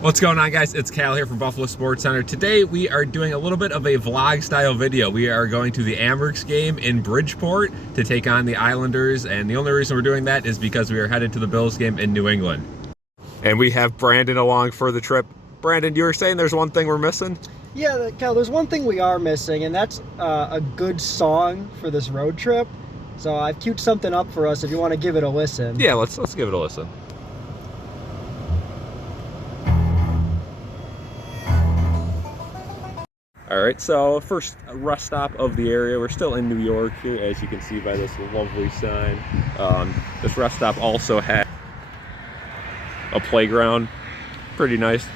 What's going on, guys? It's Cal here from Buffalo Sports Center. Today we are doing a little bit of a vlog style video. We are going to the Amerks game in Bridgeport to take on the Islanders, and the only reason we're doing that is because we are headed to the Bills game in New England. And we have Brandon along for the trip. Brandon, you were saying there's one thing we're missing? Yeah, Cal, there's one thing we are missing, and that's a good song for this road trip. So I've queued something up for us if you want to give it a listen. Yeah, let's give it a listen. All right, so first rest stop of the area. We're still in New York here, as you can see by this lovely sign. This rest stop also had a playground, pretty nice.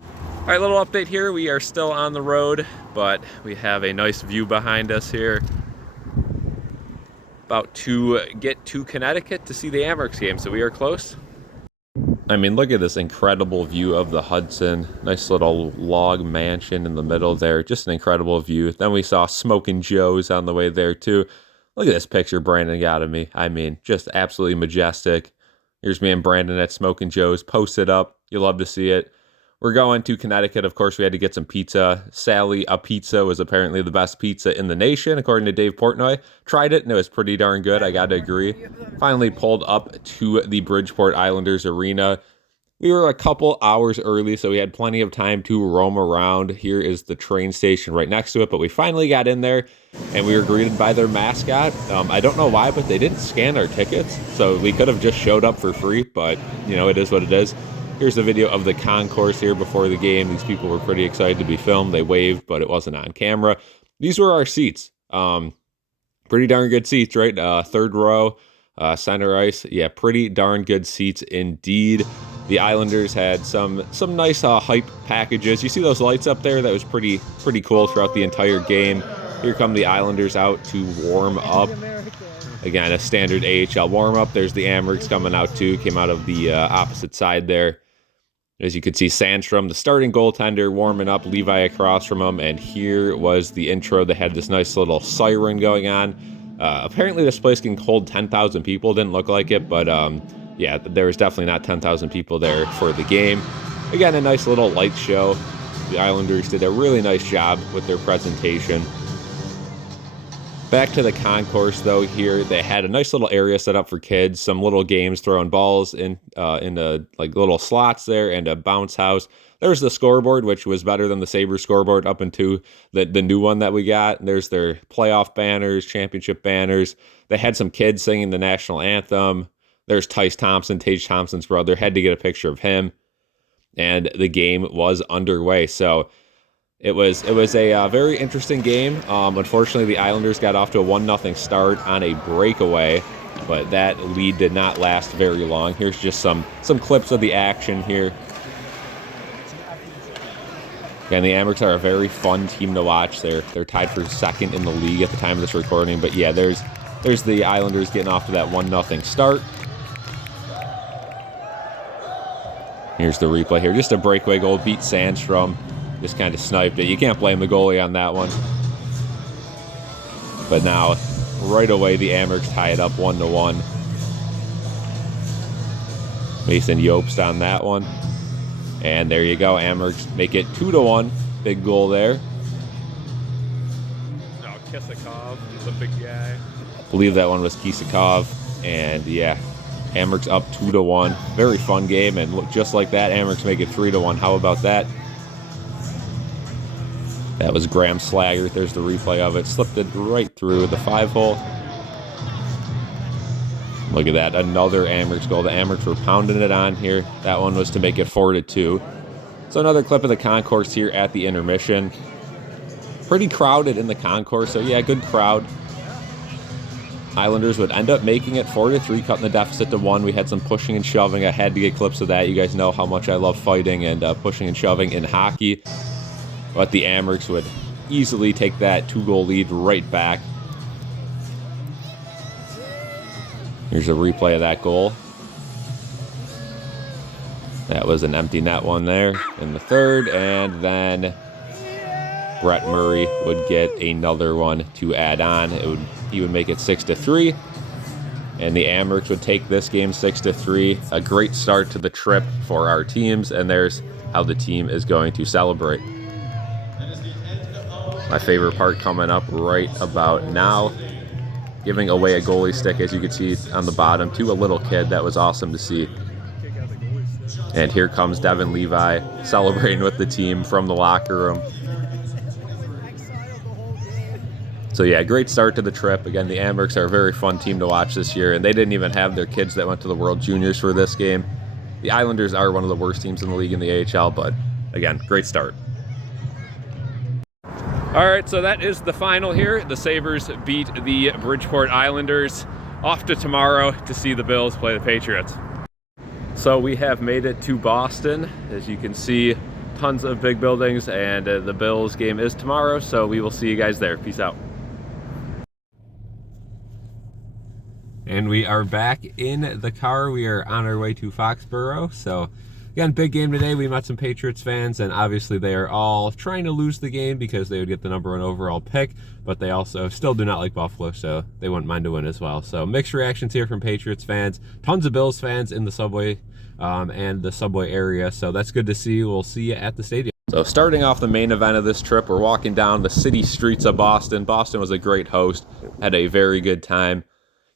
All right, little update here. We are still on the road, but we have a nice view behind us here. About to get to Connecticut to see the Amerks game, so we are close. I mean, look at this incredible view of the Hudson. Nice little log mansion in the middle there. Just an incredible view. Then we saw Smokin' Joe's on the way there too. Look at this picture Brandon got of me. I mean, just absolutely majestic. Here's me and Brandon at Smokin' Joe's. Posted up. You'll love to see it. We're going to Connecticut. Of course, we had to get some pizza. Sally a Pizza was apparently the best pizza in the nation, according to Dave Portnoy. Tried it, and it was pretty darn good. I got to agree. Finally pulled up to the Bridgeport Islanders arena. We were a couple hours early, so we had plenty of time to roam around. Here is the train station right next to it, but we finally got in there, and we were greeted by their mascot. I don't know why, but they didn't scan our tickets, so we could have just showed up for free, but, you know, it is what it is. Here's the video of the concourse here before the game. These people were pretty excited to be filmed. They waved, but it wasn't on camera. These were our seats. Pretty darn good seats, right? Third row, center ice. Yeah, pretty darn good seats indeed. The Islanders had some nice hype packages. You see those lights up there? That was pretty cool throughout the entire game. Here come the Islanders out to warm up. Again, a standard AHL warm-up. There's the Amerks coming out too. Came out of the opposite side there. As you could see, Sandstrom, the starting goaltender, warming up, Levi across from him, and here was the intro. They had this nice little siren going on. Apparently this place can hold 10,000 people. Didn't look like it, but yeah, there was definitely not 10,000 people there for the game. Again, a nice little light show. The Islanders did a really nice job with their presentation. Back to the concourse, though, here they had a nice little area set up for kids, some little games, throwing balls in like little slots there, and a bounce house. There's the scoreboard, which was better than the Sabres scoreboard up into the new one that we got. And there's their playoff banners, championship banners. They had some kids singing the national anthem. There's Tage Thompson's brother. Had to get a picture of him. And the game was underway. So It was a very interesting game. Unfortunately, the Islanders got off to a 1-0 start on a breakaway, but that lead did not last very long. Here's just some clips of the action here. Again, the Amerks are a very fun team to watch. They're tied for second in the league at the time of this recording. But yeah, there's the Islanders getting off to that 1-0 start. Here's the replay here. Just a breakaway goal, beat Sandstrom. Just kind of sniped it. You can't blame the goalie on that one. But now, right away, the Amerks tie it up 1-1. Mason Jobst on that one. And there you go. Amerks make it 2-1. Big goal there. No, Kisakov is a big guy. I believe that one was Kisakov. And yeah, Amerks up 2-1. Very fun game. And look, just like that, Amerks make it 3-1. How about that? That was Graham Slaggert. There's the replay of it. Slipped it right through the 5-hole. Look at that. Another Amerks goal. The Amerks were pounding it on here. That one was to make it 4-2. So another clip of the concourse here at the intermission. Pretty crowded in the concourse. So yeah, good crowd. Islanders would end up making it 4-3, cutting the deficit to 1. We had some pushing and shoving. I had to get clips of that. You guys know how much I love fighting and pushing and shoving in hockey. But the Amerks would easily take that 2-goal lead right back. Here's a replay of that goal. That was an empty net one there in the third. And then Brett Murray would get another one to add on. He would make it 6-3. And the Amerks would take this game 6-3. A great start to the trip for our teams, and there's how the team is going to celebrate. My favorite part coming up right about now. Giving away a goalie stick, as you can see on the bottom, to a little kid. That was awesome to see. And here comes Devin Levi celebrating with the team from the locker room. So yeah, great start to the trip. Again, the Amerks are a very fun team to watch this year, and they didn't even have their kids that went to the World Juniors for this game. The Islanders are one of the worst teams in the league in the AHL, but again, great start. All right, so that is the final here. The Sabres beat the Bridgeport Islanders. Off to tomorrow to see the Bills play the Patriots. So we have made it to Boston. As you can see, tons of big buildings, and the Bills game is tomorrow, so we will see you guys there. Peace out. And we are back in the car. We are on our way to Foxborough. So again, big game today. We met some Patriots fans, and obviously they are all trying to lose the game because they would get the #1 overall pick, but they also still do not like Buffalo, so they wouldn't mind to win as well. So mixed reactions here from Patriots fans. Tons of Bills fans in the subway and the subway area, so that's good to see. We'll see you at the stadium. So starting off the main event of this trip, we're walking down the city streets of Boston. Boston was a great host, had a very good time.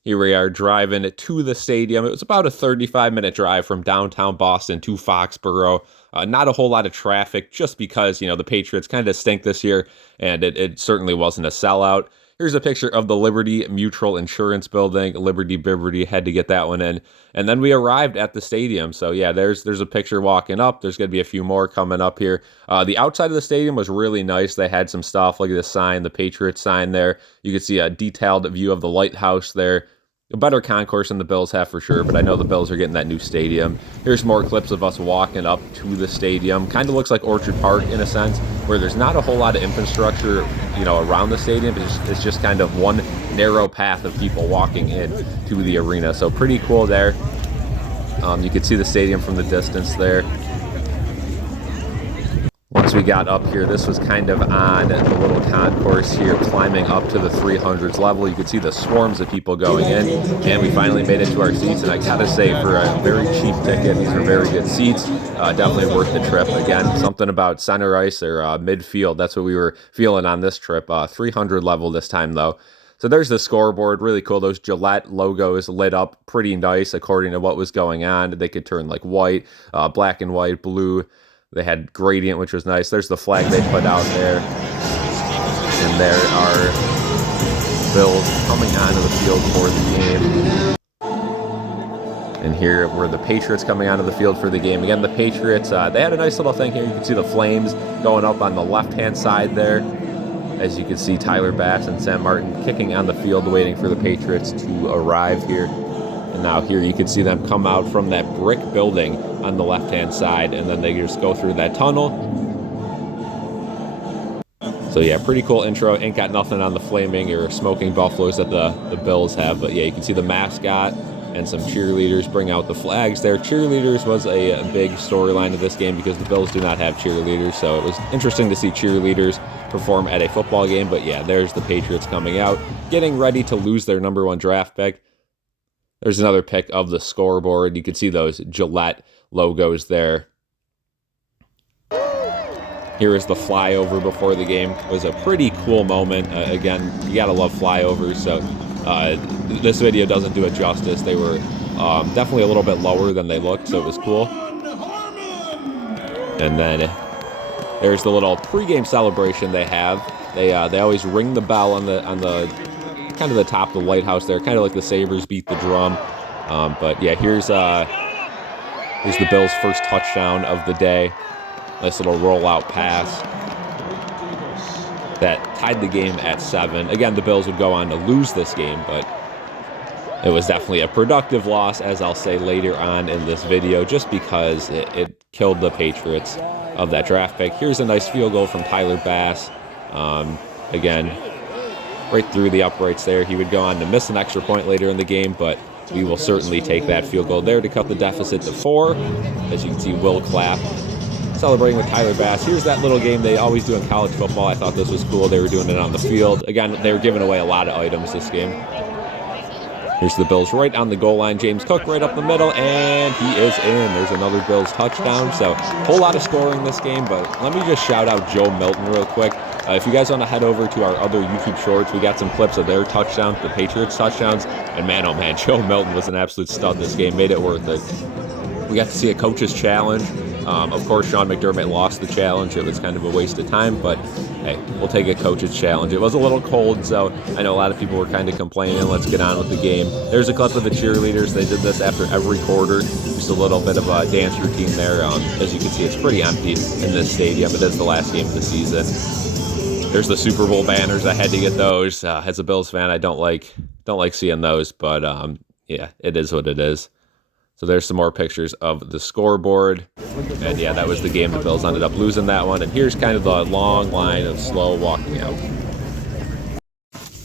Here we are driving to the stadium. It was about a 35-minute drive from downtown Boston to Foxborough. Not a whole lot of traffic just because, the Patriots kind of stink this year, and it certainly wasn't a sellout. Here's a picture of the Liberty Mutual Insurance Building. Liberty Bibberty, had to get that one in. And then we arrived at the stadium. So yeah, there's a picture walking up. There's going to be a few more coming up here. The outside of the stadium was really nice. They had some stuff. Look at the sign, the Patriots sign there. You can see a detailed view of the lighthouse there. A better concourse than the Bills have for sure, but I know the Bills are getting that new stadium. Here's more clips of us walking up to the stadium. Kind of looks like Orchard Park in a sense, where there's not a whole lot of infrastructure, around the stadium. It's just kind of one narrow path of people walking in to the arena. So pretty cool there. You can see the stadium from the distance there. Once we got up here, this was kind of on the little concourse here, climbing up to the 300s level. You could see the swarms of people going in, and we finally made it to our seats. And I gotta say, for a very cheap ticket, these are very good seats. Definitely worth the trip. Again, something about center ice or midfield. That's what we were feeling on this trip. 300 level this time, though. So there's the scoreboard, really cool. Those Gillette logos lit up pretty nice according to what was going on. They could turn like white, black and white, blue. They had gradient, which was nice. There's the flag they put out there. And there are Bills coming onto the field for the game. And here were the Patriots coming onto the field for the game. Again, the Patriots, they had a nice little thing here. You can see the flames going up on the left-hand side there. As you can see, Tyler Bass and Sam Martin kicking on the field, waiting for the Patriots to arrive here. And now here you can see them come out from that brick building on the left-hand side, and then they just go through that tunnel. So yeah, pretty cool intro. Ain't got nothing on the flaming or smoking buffaloes that the Bills have, but yeah, you can see the mascot and some cheerleaders bring out the flags there. Cheerleaders was a big storyline of this game because the Bills do not have cheerleaders, so it was interesting to see cheerleaders perform at a football game. But yeah, there's the Patriots coming out, getting ready to lose their #1 draft pick. There's another pic of the scoreboard. You can see those Gillette logos there. Here is the flyover before the game. It was a pretty cool moment. Again, you gotta love flyovers, so this video doesn't do it justice. They were definitely a little bit lower than they looked, so it was cool. And then there's the little pregame celebration they have. They always ring the bell on the kind of the top of the lighthouse there, kind of like the Sabres beat the drum. But yeah, here's the Bills' first touchdown of the day. Nice little rollout pass that tied the game at 7. Again, the Bills would go on to lose this game, but it was definitely a productive loss, as I'll say later on in this video, just because it killed the Patriots of that draft pick. Here's a nice field goal from Tyler Bass. Again, right through the uprights there. He would go on to miss an extra point later in the game, but we will certainly take that field goal there to cut the deficit to 4. As you can see, Will Clapp celebrating with Tyler Bass. Here's that little game they always do in college football. I thought this was cool. They were doing it on the field. Again, they were giving away a lot of items this game. Here's the Bills right on the goal line. James Cook right up the middle, and he is in. There's another Bills touchdown. So a whole lot of scoring this game, but let me just shout out Joe Milton real quick. If you guys want to head over to our other YouTube shorts, we got some clips of their touchdowns, the Patriots touchdowns, and man, oh man, Joe Milton was an absolute stud this game, made it worth it. We got to see a coach's challenge. Of course, Sean McDermott lost the challenge. It was kind of a waste of time, but hey, we'll take a coach's challenge. It was a little cold, so I know a lot of people were kind of complaining. Let's get on with the game. There's a clip of the cheerleaders. They did this after every quarter. Just a little bit of a dance routine there. As you can see, it's pretty empty in this stadium. It is the last game of the season. There's the Super Bowl banners. I had to get those. As a Bills fan, I don't like seeing those, but yeah, it is what it is. So there's some more pictures of the scoreboard. And yeah, that was the game. The Bills ended up losing that one. And here's kind of the long line of slow walking out.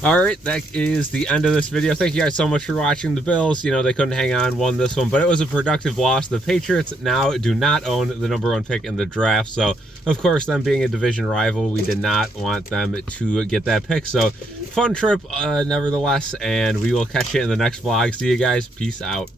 All right, that is the end of this video. Thank you guys so much for watching. The Bills, you know, they couldn't hang on, won this one, but it was a productive loss. The Patriots now do not own the #1 pick in the draft. So, of course, them being a division rival, we did not want them to get that pick. So, fun trip, nevertheless, and we will catch you in the next vlog. See you guys. Peace out.